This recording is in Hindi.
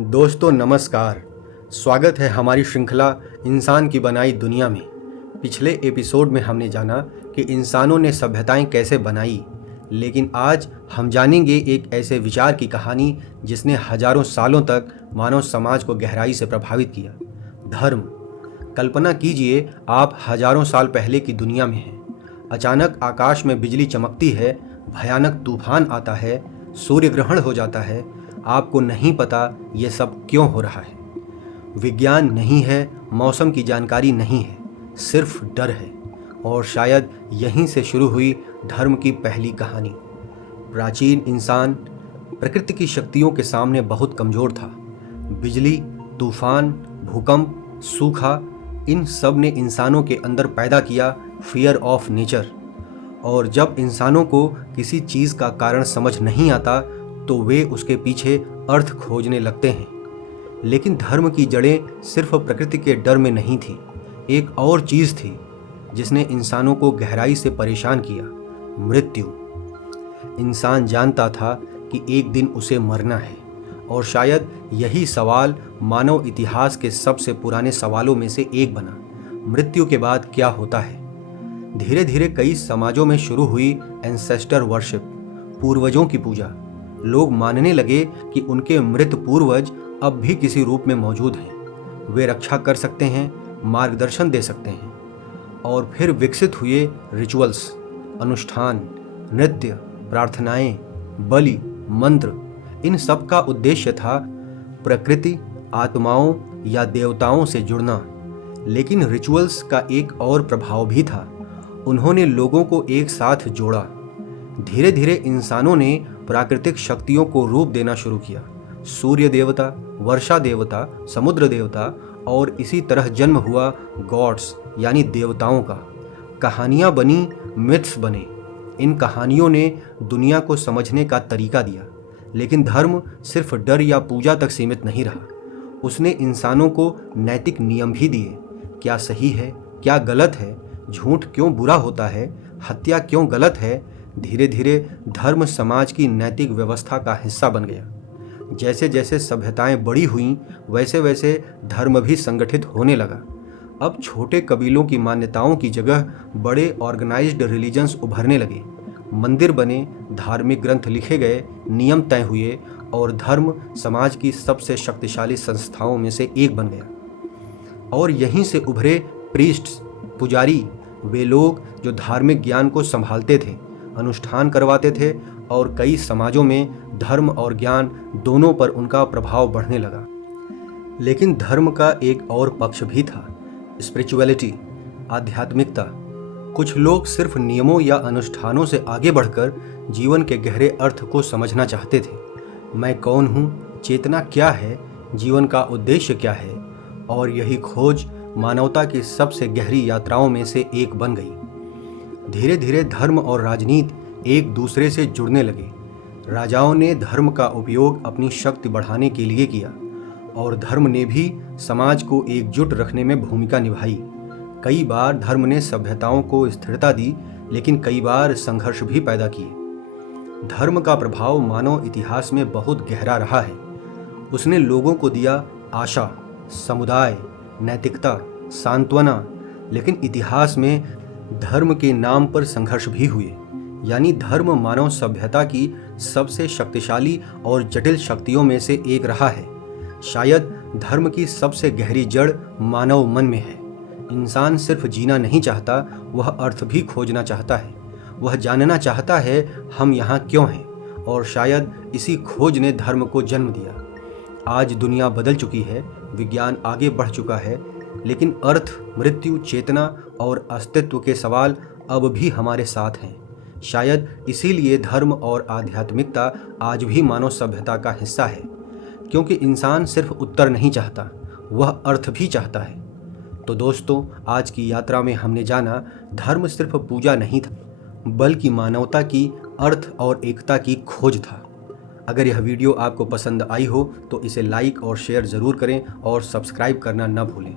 दोस्तों नमस्कार। स्वागत है हमारी श्रृंखला इंसान की बनाई दुनिया में। पिछले एपिसोड में हमने जाना कि इंसानों ने सभ्यताएं कैसे बनाई, लेकिन आज हम जानेंगे एक ऐसे विचार की कहानी जिसने हजारों सालों तक मानव समाज को गहराई से प्रभावित किया, धर्म। कल्पना कीजिए, आप हजारों साल पहले की दुनिया में हैं। अचानक आकाश में बिजली चमकती है, भयानक तूफान आता है, सूर्य ग्रहण हो जाता है। आपको नहीं पता ये सब क्यों हो रहा है। विज्ञान नहीं है, मौसम की जानकारी नहीं है, सिर्फ डर है। और शायद यहीं से शुरू हुई धर्म की पहली कहानी। प्राचीन इंसान प्रकृति की शक्तियों के सामने बहुत कमज़ोर था। बिजली, तूफान, भूकंप, सूखा, इन सब ने इंसानों के अंदर पैदा किया फियर ऑफ नेचर। और जब इंसानों को किसी चीज़ का कारण समझ नहीं आता तो वे उसके पीछे अर्थ खोजने लगते हैं। लेकिन धर्म की जड़ें सिर्फ प्रकृति के डर में नहीं थी। एक और चीज़ थी जिसने इंसानों को गहराई से परेशान किया, मृत्यु। इंसान जानता था कि एक दिन उसे मरना है, और शायद यही सवाल मानव इतिहास के सबसे पुराने सवालों में से एक बना। मृत्यु के बाद क्या होता है? धीरे धीरे कई समाजों में शुरू हुई एंसेस्टर वर्शिप, पूर्वजों की पूजा। लोग मानने लगे कि उनके मृत पूर्वज अब भी किसी रूप में मौजूद हैं। वे रक्षा कर सकते हैं, मार्गदर्शन दे सकते हैं। और फिर विकसित हुए रिचुअल्स, अनुष्ठान, नृत्य, प्रार्थनाएं, बलि, मंत्र। इन सब का उद्देश्य था प्रकृति, आत्माओं या देवताओं से जुड़ना। लेकिन रिचुअल्स का एक और प्रभाव भी था, उन्होंने लोगों को एक साथ जोड़ा। धीरे धीरे इंसानों ने प्राकृतिक शक्तियों को रूप देना शुरू किया। सूर्य देवता, वर्षा देवता, समुद्र देवता, और इसी तरह जन्म हुआ गॉड्स यानी देवताओं का। कहानियाँ बनी, मिथ्स बने। इन कहानियों ने दुनिया को समझने का तरीका दिया। लेकिन धर्म सिर्फ डर या पूजा तक सीमित नहीं रहा। उसने इंसानों को नैतिक नियम भी दिए। क्या सही है, क्या गलत है, झूठ क्यों बुरा होता है, हत्या क्यों गलत है। धीरे धीरे धर्म समाज की नैतिक व्यवस्था का हिस्सा बन गया। जैसे जैसे सभ्यताएं बड़ी हुईं, वैसे वैसे धर्म भी संगठित होने लगा। अब छोटे कबीलों की मान्यताओं की जगह बड़े ऑर्गेनाइज्ड रिलीजन्स उभरने लगे। मंदिर बने, धार्मिक ग्रंथ लिखे गए, नियम तय हुए, और धर्म समाज की सबसे शक्तिशाली संस्थाओं में से एक बन गया। और यहीं से उभरे प्रीस्ट्स, पुजारी, वे लोग जो धार्मिक ज्ञान को संभालते थे, अनुष्ठान करवाते थे, और कई समाजों में धर्म और ज्ञान दोनों पर उनका प्रभाव बढ़ने लगा। लेकिन धर्म का एक और पक्ष भी था, स्पिरिचुअलिटी, आध्यात्मिकता। कुछ लोग सिर्फ नियमों या अनुष्ठानों से आगे बढ़कर जीवन के गहरे अर्थ को समझना चाहते थे। मैं कौन हूँ, चेतना क्या है, जीवन का उद्देश्य क्या है। और यही खोज मानवता की सबसे गहरी यात्राओं में से एक बन गई। धीरे धीरे धर्म और राजनीति एक दूसरे से जुड़ने लगे। राजाओं ने धर्म का उपयोग अपनी शक्ति बढ़ाने के लिए किया, और धर्म ने भी समाज को एकजुट रखने में भूमिका निभाई। कई बार धर्म ने सभ्यताओं को स्थिरता दी, लेकिन कई बार संघर्ष भी पैदा किए। धर्म का प्रभाव मानव इतिहास में बहुत गहरा रहा है। उसने लोगों को दिया आशा, समुदाय, नैतिकता, सांत्वना। लेकिन इतिहास में धर्म के नाम पर संघर्ष भी हुए। यानी धर्म मानव सभ्यता की सबसे शक्तिशाली और जटिल शक्तियों में से एक रहा है। शायद धर्म की सबसे गहरी जड़ मानव मन में है। इंसान सिर्फ जीना नहीं चाहता, वह अर्थ भी खोजना चाहता है। वह जानना चाहता है हम यहाँ क्यों हैं, और शायद इसी खोज ने धर्म को जन्म दिया। आज दुनिया बदल चुकी है, विज्ञान आगे बढ़ चुका है, लेकिन अर्थ, मृत्यु, चेतना और अस्तित्व के सवाल अब भी हमारे साथ हैं। शायद इसीलिए धर्म और आध्यात्मिकता आज भी मानव सभ्यता का हिस्सा है, क्योंकि इंसान सिर्फ उत्तर नहीं चाहता, वह अर्थ भी चाहता है। तो दोस्तों, आज की यात्रा में हमने जाना धर्म सिर्फ पूजा नहीं था, बल्कि मानवता की अर्थ और एकता की खोज था। अगर यह वीडियो आपको पसंद आई हो तो इसे लाइक और शेयर ज़रूर करें, और सब्सक्राइब करना न भूलें।